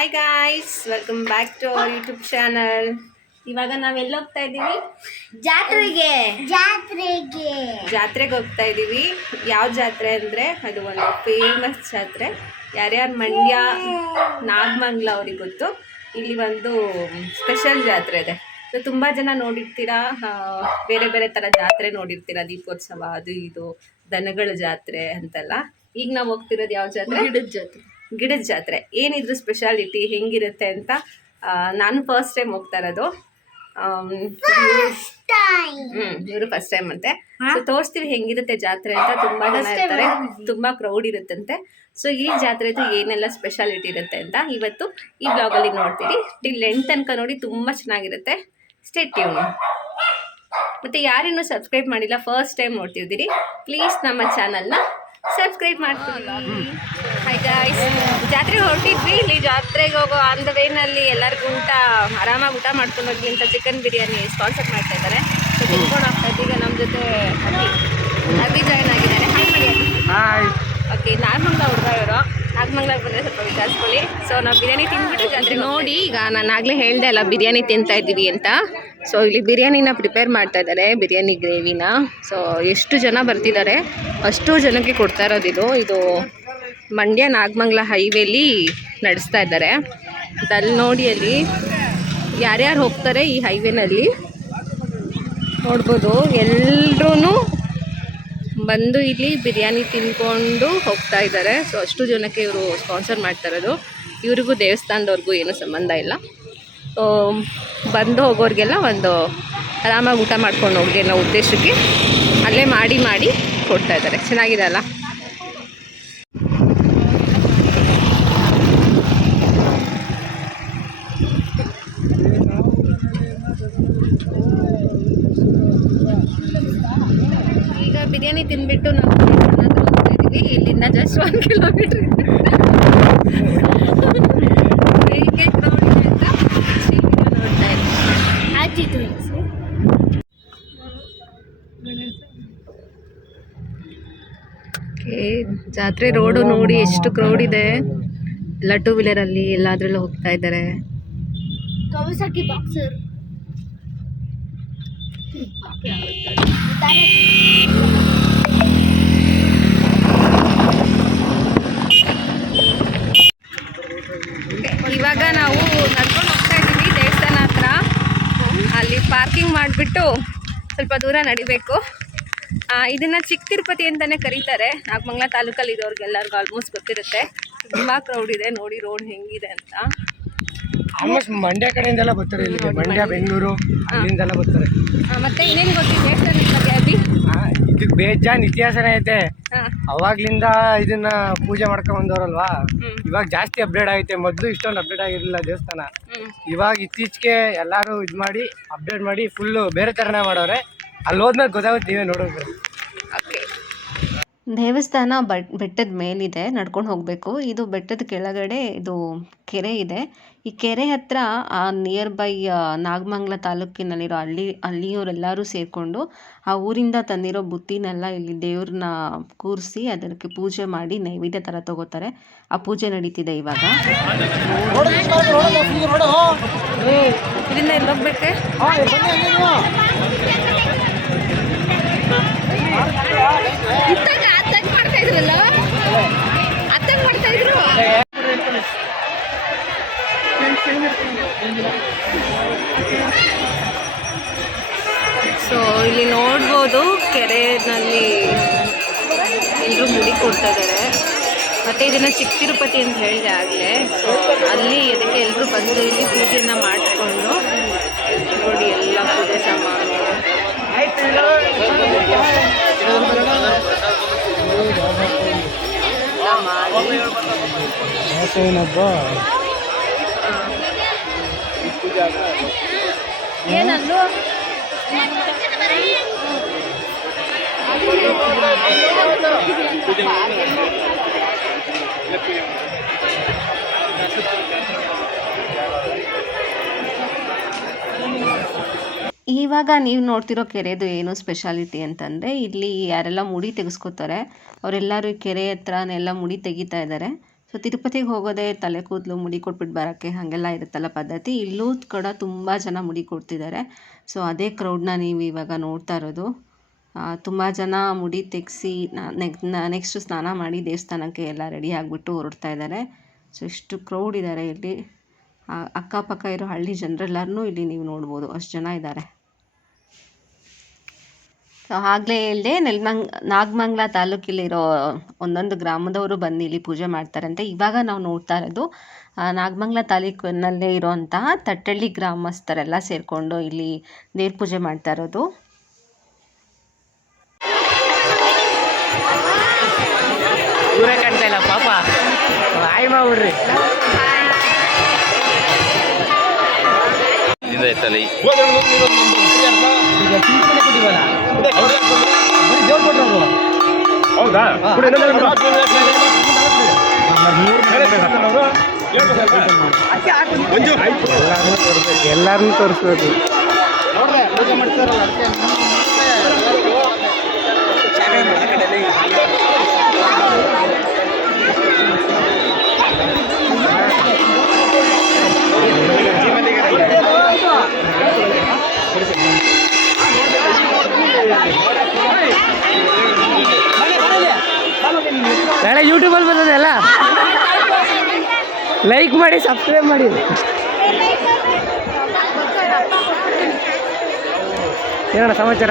Hi guys, welcome back to our YouTube channel. ಇವಾಗ ನಾವೆಲ್ಲ ಹೋಗ್ತಾ ಇದ್ದೀವಿ? ಜಾತ್ರೆಗೆ ಹೋಗ್ತಾ ಇದ್ದೀವಿ. ಯಾವ ಜಾತ್ರೆ ಅಂದರೆ ಅದು ಒಂದು ಫೇಮಸ್ ಜಾತ್ರೆ. ಯಾರ್ಯಾರು ಮಂಡ್ಯ ನಾಗಮಂಗಲ ಅವ್ರಿಗೆ ಗೊತ್ತು. ಇಲ್ಲಿ ಒಂದು ಸ್ಪೆಷಲ್ ಜಾತ್ರೆ ಇದೆ. ಸೊ ತುಂಬ ಜನ ನೋಡಿರ್ತೀರಾ, ಬೇರೆ ಬೇರೆ ಥರ ಜಾತ್ರೆ ನೋಡಿರ್ತೀರಾ, ದೀಪೋತ್ಸವ ಅದು ಇದು, ದನಗಳ ಜಾತ್ರೆ ಅಂತೆಲ್ಲ. ಈಗ ನಾವು ಹೋಗ್ತಿರೋದು ಯಾವ ಜಾತ್ರೆ? ಗಿಡದ ಜಾತ್ರೆ. ಏನಿದ್ರು ಸ್ಪೆಷಾಲಿಟಿ ಹೆಂಗಿರುತ್ತೆ ಅಂತ ನಾನು ಫಸ್ಟ್ ಟೈಮ್ ಹೋಗ್ತಾ ಇರೋದು. ಇವರು ಫಸ್ಟ್ ಟೈಮ್ ಅಂತೆ. ಸೊ ತೋರಿಸ್ತೀವಿ ಹೆಂಗಿರುತ್ತೆ ಜಾತ್ರೆ ಅಂತ. ತುಂಬಾ ಜನ ಇರ್ತಾರೆ, ತುಂಬಾ ಕ್ರೌಡ್ ಇರುತ್ತಂತೆ. ಸೊ ಈ ಜಾತ್ರೆದು ಏನೆಲ್ಲ ಸ್ಪೆಷಾಲಿಟಿ ಇರುತ್ತೆ ಅಂತ ಇವತ್ತು ಈ ಬ್ಲಾಗಲ್ಲಿ ನೋಡ್ತೀವಿ. ಟಿಲ್ ಎಂಡ್ ತನಕ ನೋಡಿ, ತುಂಬಾ ಚೆನ್ನಾಗಿರುತ್ತೆ. Stay tune. ಮತ್ತೆ ಯಾರಿನ್ನೂ ಸಬ್ಸ್ಕ್ರೈಬ್ ಮಾಡಿಲ್ಲ, ಫಸ್ಟ್ ಟೈಮ್ ನೋಡ್ತಿದ್ದೀರಿ, ಪ್ಲೀಸ್ ನಮ್ಮ ಚಾನಲ್ನ ಸಬ್ಸ್ಕ್ರೈಬ್ ಮಾಡ್ತೀವಿ. ಹಾಯ್ ಗಾಯ್ಸ್, ಜಾತ್ರೆಗೆ ಹೊರಟಿದ್ವಿ. ಇಲ್ಲಿ ಜಾತ್ರೆಗೆ ಹೋಗೋ ಆನ್ ದ ವೇನಲ್ಲಿ ಎಲ್ಲರಿಗೂ ಆರಾಮಾಗಿ ಊಟ ಮಾಡ್ಕೊಂಡು ಹೋಗಿ ಅಂತ ಚಿಕನ್ ಬಿರಿಯಾನಿ ಸ್ಪಾನ್ಸರ್ ಮಾಡ್ತಾ ಇದ್ದಾರೆ. ಸೊ ತಿನ್ಕೊಂಡು ಹೋಗ್ತಾ ಇದ್ದೀವಿ. ಈಗ ನಮ್ಮ ಜೊತೆ ಅಭಿ ಜಾಯ್ನ್ ಆಗಿದ್ದಾರೆ. ಹಾಯ್. ಓಕೆ, ನಾಗಮಂಗಲ ಹುಡುಗ ಇವರು. ನಾಗಮಂಗಲಕ್ಕೆ ಬಂದರೆ ಸ್ವಲ್ಪ ವಿಚಾರಿಸ್ಕೊಳ್ಳಿ. ಸೊ ನಾವು ಬಿರಿಯಾನಿ ತಿಂದ್ಬಿಟ್ಟು ಜಾತ್ರೆ ನೋಡಿ. ಈಗ ನಾನು ಆಗಲೇ ಹೇಳ್ದೆ ಅಲ್ಲ, ಬಿರಿಯಾನಿ ತಿಂತಾ ಇದ್ದೀವಿ ಅಂತ. ಸೊ ಇಲ್ಲಿ ಬಿರಿಯಾನಿನ ಪ್ರಿಪೇರ್ ಮಾಡ್ತಾ ಇದ್ದಾರೆ, ಬಿರಿಯಾನಿ ಗ್ರೇವಿನ. ಸೊ ಎಷ್ಟು ಜನ ಬರ್ತಿದ್ದಾರೆ ಅಷ್ಟು ಜನಕ್ಕೆ ಕೊಡ್ತಾ ಇರೋದು. ಇದು ಮಂಡ್ಯ ನಾಗಮಂಗಲ ಹೈವೇಲಿ ನಡೆಸ್ತಾ ಇದ್ದಾರೆ. ಅಲ್ಲಿ ನೋಡಿ, ಅಲ್ಲಿ ಯಾರ್ಯಾರು ಹೋಗ್ತಾರೆ ಈ ಹೈವೇನಲ್ಲಿ ನೋಡ್ಬೋದು. ಎಲ್ಲರೂ ಬಂದು ಇಲ್ಲಿ ಬಿರಿಯಾನಿ ತಿನ್ಕೊಂಡು ಹೋಗ್ತಾ ಇದ್ದಾರೆ. ಸೊ ಅಷ್ಟು ಜನಕ್ಕೆ ಇವರು ಸ್ಪಾನ್ಸರ್ ಮಾಡ್ತಾ ಇರೋದು. ಇವ್ರಿಗೂ ದೇವಸ್ಥಾನದವ್ರಿಗೂ ಏನೂ ಸಂಬಂಧ ಇಲ್ಲ. ಬಂದು ಹೋಗೋರಿಗೆಲ್ಲ ಒಂದು ಆರಾಮಾಗಿ ಊಟ ಮಾಡ್ಕೊಂಡು ಹೋಗಿ ಅನ್ನೋ ಉದ್ದೇಶಕ್ಕೆ ಅಲ್ಲೇ ಮಾಡಿ ಕೊಡ್ತಾ ಇದ್ದಾರೆ. ಚೆನ್ನಾಗಿದೆ ಅಲ್ಲ? ಈಗ ಬಿರಿಯಾನಿ ತಿಂದ್ಬಿಟ್ಟು ನಾವು ಹೋಗ್ತಾ ಇದ್ದೀವಿ. ಇಲ್ಲಿಂದ ಜಸ್ಟ್ 1 ಕಿಲೋಮೀಟ್ರ್ ಜಾತ್ರೆ ರೋಡು ನೋಡಿ ಎಷ್ಟು ಕ್ರೌಡ್ ಇದೆ. ಎಲ್ಲ ಟೂ ವೀಲರಲ್ಲಿ ಎಲ್ಲಾದ್ರಲ್ಲೂ ಹೋಗ್ತಾ ಇದ್ದಾರೆ. ಇವಾಗ ನಾವು ನಡ್ಕೊಂಡು ಹೋಗ್ತಾ ಇದ್ದೀವಿ ದೇವಸ್ಥಾನ ಹತ್ರ. ಅಲ್ಲಿ ಪಾರ್ಕಿಂಗ್ ಮಾಡಿಬಿಟ್ಟು ಸ್ವಲ್ಪ ದೂರ ನಡಿಬೇಕು. ಇದನ್ನು ಚಿಕ್ಕ ತಿರುಪತಿ ಅಂತಲೇ ಕರೀತಾರೆ. ನಾಗಮಂಗಲ ತಾಲೂಕಲ್ಲಿ ಇರೋರಿಗೆಲ್ಲರಿಗೂ ಆಲ್ಮೋಸ್ಟ್ ಗೊತ್ತಿರುತ್ತೆ. ತುಂಬ ಕ್ರೌಡ್ ಇದೆ ನೋಡಿ, ರೋಡ್ ಹೆಂಗಿದೆ ಅಂತ. ಆಲ್ಮೋಸ್ಟ್ ಮಂಡ್ಯ ಕಡೆಯಿಂದೆಲ್ಲ ಬರ್ತಾರೆ, ಇಲ್ಲಿಗೆ ಮಂಡ್ಯ, ಬೆಂಗಳೂರು ಅಲ್ಲಿಂದೆಲ್ಲ ಬರ್ತಾರೆ. ಮತ್ತೆ ಇನ್ನೇನು ಗೊತ್ತಿದೆ ದೇವಸ್ಥಾನದ ಬಗ್ಗೆ ಅಭಿ? ಇದಕ್ಕೆ ಬೇಜಾನ್ ಇತಿಹಾಸನೇ ಐತೆ. ಅವಾಗ್ಲಿಂದ ಇದನ್ನ ಪೂಜೆ ಮಾಡ್ಕೊಂಡ್ ಬಂದವ್ರಲ್ವಾ. ಇವಾಗ ಜಾಸ್ತಿ ಅಪ್ಡೇಟ್ ಆಗೈತೆ. ಮೊದಲು ಇಷ್ಟೊಂದು ಅಪ್ಡೇಟ್ ಆಗಿರಲಿಲ್ಲ ದೇವಸ್ಥಾನ. ಇವಾಗ ಇತ್ತೀಚೆಗೆ ಎಲ್ಲರೂ ಇದು ಮಾಡಿ ಅಪ್ಡೇಟ್ ಮಾಡಿ ಫುಲ್ಲು ಬೇರೆ ಥರನೇ ಮಾಡೋರೆ. ಅಲ್ಲಿ ಹೋದ್ಮೇಲೆ ಗೊತ್ತಾಗುತ್ತೆ, ನೀವೇ ನೋಡೋದು. ದೇವಸ್ಥಾನ ಬೆಟ್ಟದ ಮೇಲಿದೆ, ನಡ್ಕೊಂಡು ಹೋಗಬೇಕು. ಇದು ಬೆಟ್ಟದ ಕೆಳಗಡೆ ಇದು ಕೆರೆ ಇದೆ. ಈ ಕೆರೆ ಹತ್ರ ನಿಯರ್ ಬೈ ನಾಗಮಂಗಲ ತಾಲೂಕಿನಲ್ಲಿರೋ ಅಲ್ಲಿಯವರೆಲ್ಲರೂ ಸೇರಿಕೊಂಡು ಆ ಊರಿಂದ ತಂದಿರೋ ಬುತ್ತಿನೆಲ್ಲ ಇಲ್ಲಿ ದೇವ್ರನ್ನ ಕೂರಿಸಿ ಅದಕ್ಕೆ ಪೂಜೆ ಮಾಡಿ ನೈವೇದ್ಯ ಥರ ತಗೋತಾರೆ. ಆ ಪೂಜೆ ನಡೀತಿದೆ ಇವಾಗ. ಇಲ್ಲಿಂದ ಎಲ್ಲಿ ಹೋಗ್ಬೇಕೆ? ಸೊ ಇಲ್ಲಿ ನೋಡ್ಬೋದು, ಕೆರೆಯಲ್ಲಿ ಎಲ್ಲರೂ ಮುಡಿ ಕೊಡ್ತಾ ಇದ್ದಾರೆ. ಮತ್ತು ಇದನ್ನು ಚಿಕ್ಕ ತಿರುಪತಿ ಅಂತ ಹೇಳಿದೆ ಆಗಲೇ. ಸೊ ಅಲ್ಲಿ ಅದಕ್ಕೆ ಎಲ್ಲರೂ ಬಂದು ಇಲ್ಲಿ ಪೂಜೆಯನ್ನು ಮಾಡಿಕೊಂಡು ನೋಡಿ, ಎಲ್ಲ ಪೂಜೆ ಸಾಮಾನು ಏನಲ್ಲೂ ಇವಾಗ ನೀವು ನೋಡ್ತಿರೋ ಕೆರೆದು ಏನು ಸ್ಪೆಷಾಲಿಟಿ ಅಂತಂದರೆ, ಇಲ್ಲಿ ಯಾರೆಲ್ಲ ಮುಡಿ ತೆಗೆಸ್ಕೋತಾರೆ ಅವರೆಲ್ಲರೂ ಕೆರೆ ಹತ್ರನೆಲ್ಲ ಮುಡಿ ತೆಗಿತಾ ಇದ್ದಾರೆ. ಸೊ ತಿರುಪತಿಗೆ ಹೋಗೋದೇ ತಲೆ ಕೂದಲು ಮುಡಿ ಕೊಟ್ಬಿಟ್ಟು ಬರೋಕ್ಕೆ ಹಾಗೆಲ್ಲ ಇರುತ್ತಲ್ಲ ಪದ್ಧತಿ. ಇಲ್ಲೂ ಕೂಡ ತುಂಬ ಜನ ಮುಡಿ ಕೊಡ್ತಿದ್ದಾರೆ. ಸೊ ಅದೇ ಕ್ರೌಡ್ನ ನೀವು ಇವಾಗ ನೋಡ್ತಾ ಇರೋದು. ತುಂಬ ಜನ ಮುಡಿ ತೆಗೆಸಿ ನೆಕ್ಸ್ಟ್ ಸ್ನಾನ ಮಾಡಿ ದೇವಸ್ಥಾನಕ್ಕೆ ಎಲ್ಲ ರೆಡಿ ಆಗಿಬಿಟ್ಟು ಹೊರಡ್ತಾ ಇದ್ದಾರೆ. ಸೊ ಇಷ್ಟು ಕ್ರೌಡ್ ಇದ್ದಾರೆ ಇಲ್ಲಿ. ಅಕ್ಕಪಕ್ಕ ಇರೋ ಹಳ್ಳಿ ಜನರೆಲ್ಲರನ್ನೂ ಇಲ್ಲಿ ನೀವು ನೋಡ್ಬೋದು, ಅಷ್ಟು ಜನ ಇದ್ದಾರೆ. ಸೊ ಆಗಲೇ ಹೇಳಿದೆ, ನಾಗಮಂಗಲ ತಾಲೂಕಿಲಿರೋ ಒಂದೊಂದು ಗ್ರಾಮದವರು ಬಂದು ಇಲ್ಲಿ ಪೂಜೆ ಮಾಡ್ತಾರಂತೆ. ಇವಾಗ ನಾವು ನೋಡ್ತಾ ಇರೋದು ನಾಗಮಂಗಲ ತಾಲೂಕಿನಲ್ಲೇ ಇರೋಂತಹ ತಟ್ಟಳ್ಳಿ ಗ್ರಾಮಸ್ಥರೆಲ್ಲ ಸೇರಿಕೊಂಡು ಇಲ್ಲಿ ದೇವ್ರ ಪೂಜೆ ಮಾಡ್ತಾ ಇರೋದು. ಊರೇ ಕಾಣ್ತಾ ಇಲ್ಲ ಪಾಪ, ಹಾಯ್ ಮಾಡ್ಬಿಡ್ರಿ. ಹೌದಾ? ಎಲ್ಲಾರನ್ನೂ ತೋರಿಸ್ಬೇಕು. ನಾಳೆ ಯೂಟ್ಯೂಬಲ್ಲಿ ಬರ್ತದೆ ಎಲ್ಲ. ಲೈಕ್ ಮಾಡಿ, ಸಬ್ಸ್ಕ್ರೈಬ್ ಮಾಡಿ. ಏನಣ್ಣ ಸಮಾಚಾರ?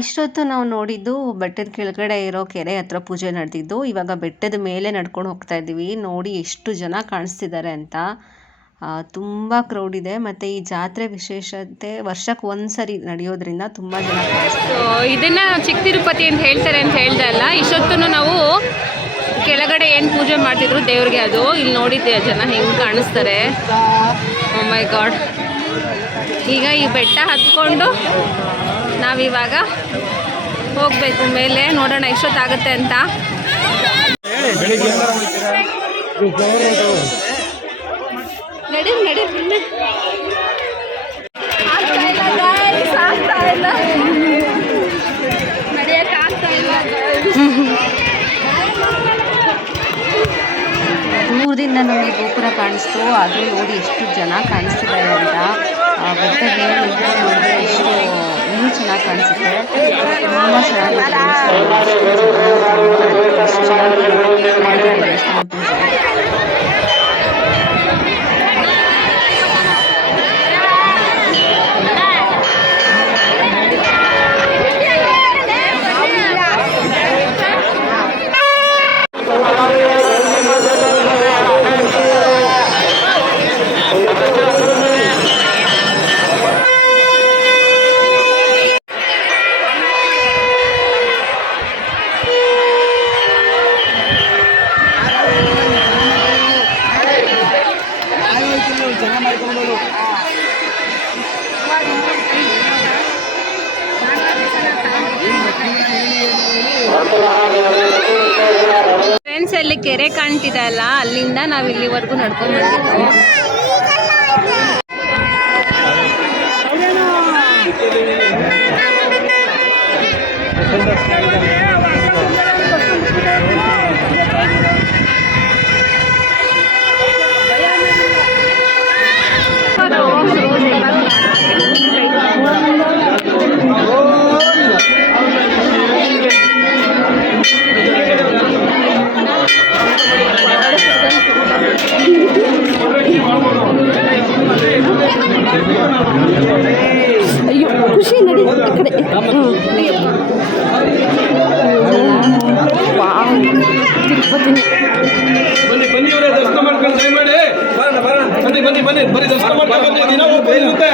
ಇಷ್ಟೊತ್ತು ನಾವು ನೋಡಿದ್ದು ಬೆಟ್ಟದ ಕೆಳಗಡೆ ಇರೋ ಕೆರೆ ಹತ್ರ ಪೂಜೆ ನಡೆದಿದ್ದು. ಇವಾಗ ಬೆಟ್ಟದ ಮೇಲೆ ನಡ್ಕೊಂಡು ಹೋಗ್ತಾ ಇದ್ದೀವಿ. ನೋಡಿ ಎಷ್ಟು ಜನ ಕಾಣಿಸ್ತಿದ್ದಾರೆ ಅಂತ. ತುಂಬ ಕ್ರೌಡ್ ಇದೆ. ಮತ್ತು ಈ ಜಾತ್ರೆ ವಿಶೇಷತೆ ವರ್ಷಕ್ಕೆ ಒಂದ್ಸರಿ ನಡೆಯೋದ್ರಿಂದ ತುಂಬ ಜನ ಕಾಣಿಸ್ತಾರೆ. ಇದನ್ನು ಚಿಕ್ಕ ತಿರುಪತಿ ಅಂತ ಹೇಳ್ತಾರೆ ಅಂತ ಹೇಳ್ದೆ ಅಲ್ಲ, ಇಷ್ಟೊತ್ತು ನಾವು ಕೆಳಗಡೆ ಏನು ಪೂಜೆ ಮಾಡ್ತಿದ್ರು ದೇವ್ರಿಗೆ, ಅದು ಇಲ್ಲಿ ನೋಡಿದ್ದೆ ಜನ ಹೆಂಗೆ ಕಾಣಿಸ್ತಾರೆ. ಓ ಮೈ ಗಾಡ್. ಈಗ ಈ ಬೆಟ್ಟ ಹತ್ಕೊಂಡು ನಾವಿವಾಗ ಹೋಗಬೇಕು ಮೇಲೆ. ನೋಡೋಣ ಎಷ್ಟೊತ್ತಾಗುತ್ತೆ ಅಂತ. ನಡಿ ದೂರದಿಂದ ನಮಗೆ ಗೋಪುರ ಕಾಣಿಸ್ತು, ಆದರೂ ನೋಡಿ ಎಷ್ಟು ಜನ ಕಾಣಿಸ್ತಿದ್ದಾರೆ ಅಂತ. ಬೆಟ್ಟದ ಮೇಲೆ ನೋಡಿದ್ರೆ ಎಷ್ಟು ಇನ್ನೂ ಚೆನ್ನಾಗಿ ಕಾಣಿಸುತ್ತೆ. ತುಂಬ ಚೆನ್ನಾಗಿದೆ ದೇವಸ್ಥಾನ ಪೂಜೆ. ಫ್ರೆಂಡ್ಸ್, ಅಲ್ಲಿ ಕೆರೆ ಕಾಣ್ತಿದೆ ಅಲ್ಲ, ಅಲ್ಲಿಂದ ನಾವು ಇಲ್ಲಿವರೆಗೂ ನಡ್ಕೊಂಡು ಬಂದಿದ್ವಿ. ಅಯ್ಯೋ ಖುಷಿ ನಡಿ ಆ ಕಡೆ ವಾವ್ ತಿರುಪತಿನೇ ಬನ್ನಿ ಬನ್ನಿ ಅವರೇ ದರ್ಶನ ಮಾಡ್ಕೊಂಡು ದಯಮಾಡಿ ಬನ್ನಿ ಬನ್ನಿ ಬನ್ನಿ ಬರೀ ದರ್ಶನ ಮಾಡ್ಕೊಂಡು ದಿನ ಹೋಗುತ್ತೆ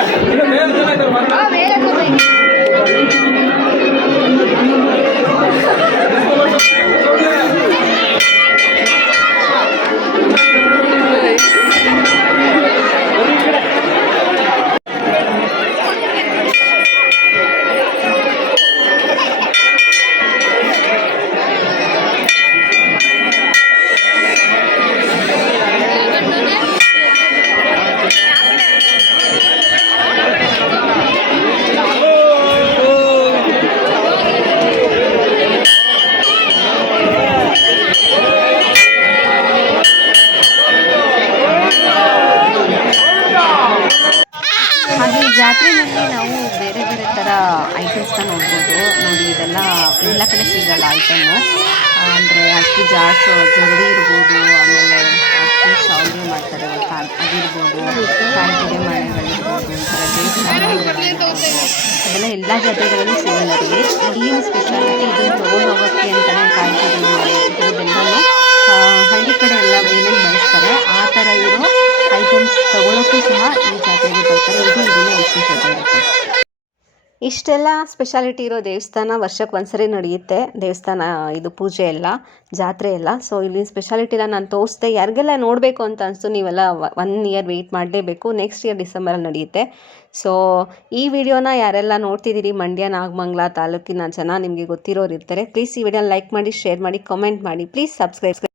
ಹಾಗೆ ಈ ಜಾತ್ರೆಯಲ್ಲಿ ನಾವು ಬೇರೆ ಬೇರೆ ಥರ ಐಟಮ್ಸ್ನ ನೋಡ್ಬೋದು. ನೋಡಿ ಇದೆಲ್ಲ ಎಲ್ಲ ಕಡೆ ಸಿಗಲ್ಲ ಐಟಮು, ಅಂದರೆ ಅಕ್ಕಿ ಜಾಡ್ಸೋ ಜರಡಿ ಇರ್ಬೋದು, ಆಮೇಲೆ ಅಕ್ಕಿ ಶಾವಿಗೆ ಮಾಡ್ತಾರೆ ಅದಿರ್ಬೋದು, ಕಾಯಿಪಲ್ಯ ಮಳೆಗಳಿರ್ಬೋದು, ಒಂಥರ ದೇವಸ್ಥಾನಗಳಿರ್ಬೋದು, ಅದೆಲ್ಲ ಎಲ್ಲ ಜಾತ್ರೆಗಳಲ್ಲೂ ಸಿಗಲ್ಲ ರೀ. ಇಲ್ಲಿನ ಸ್ಪೆಷಾಲಿಟಿ ಇದನ್ನು ತೊಗೊಂಡು ಹೋಗೋಕ್ಕೆ ಅಂತಲೇ ಕಾಯಿಪಲ್ಯ ಇದರದ್ದೆಲ್ಲನೂ ಹಳ್ಳಿ ಕಡೆ ಎಲ್ಲ ಏನೇನು ಬಳಸ್ತಾರೆ ಆ ಥರ ಇರೋ ಐಟಮ್ಸ್ ತೊಗೊಳೋಕ್ಕೂ ಸಹ ಈ ಜಾತ್ರೆಗೆ ಬರ್ತಾರೆ. ಇದು ಇದನ್ನ ವಿಶೇಷತೆ ಇರುತ್ತೆ. ಇಷ್ಟೆಲ್ಲ ಸ್ಪೆಷಾಲಿಟಿ ಇರೋ ದೇವಸ್ಥಾನ ವರ್ಷಕ್ಕೆ ಒಂದ್ಸರಿ ನಡೆಯುತ್ತೆ. ದೇವಸ್ಥಾನ ಇದು ಪೂಜೆ ಎಲ್ಲ, ಜಾತ್ರೆ ಎಲ್ಲ. ಸೊ ಇಲ್ಲಿನ ಸ್ಪೆಷಾಲಿಟಿ ಎಲ್ಲ ನಾನು ತೋರಿಸ್ದೆ. ಯಾರಿಗೆಲ್ಲ ನೋಡಬೇಕು ಅಂತ ಅನಿಸ್ತು ನೀವೆಲ್ಲ 1 ಇಯರ್ ವೆಯ್ಟ್ ಮಾಡಲೇಬೇಕು. ನೆಕ್ಸ್ಟ್ ಇಯರ್ ಡಿಸೆಂಬರಲ್ಲಿ ನಡೆಯುತ್ತೆ. ಸೊ ಈ ವಿಡಿಯೋನ ಯಾರೆಲ್ಲ ನೋಡ್ತಿದ್ದೀರಿ ಮಂಡ್ಯ ನಾಗಮಂಗಲ ತಾಲೂಕಿನ ಜನ ನಿಮಗೆ ಗೊತ್ತಿರೋರು ಇರ್ತಾರೆ. ಪ್ಲೀಸ್ ಈ ವಿಡಿಯೋನ ಲೈಕ್ ಮಾಡಿ, ಶೇರ್ ಮಾಡಿ, ಕಮೆಂಟ್ ಮಾಡಿ. Please subscribe.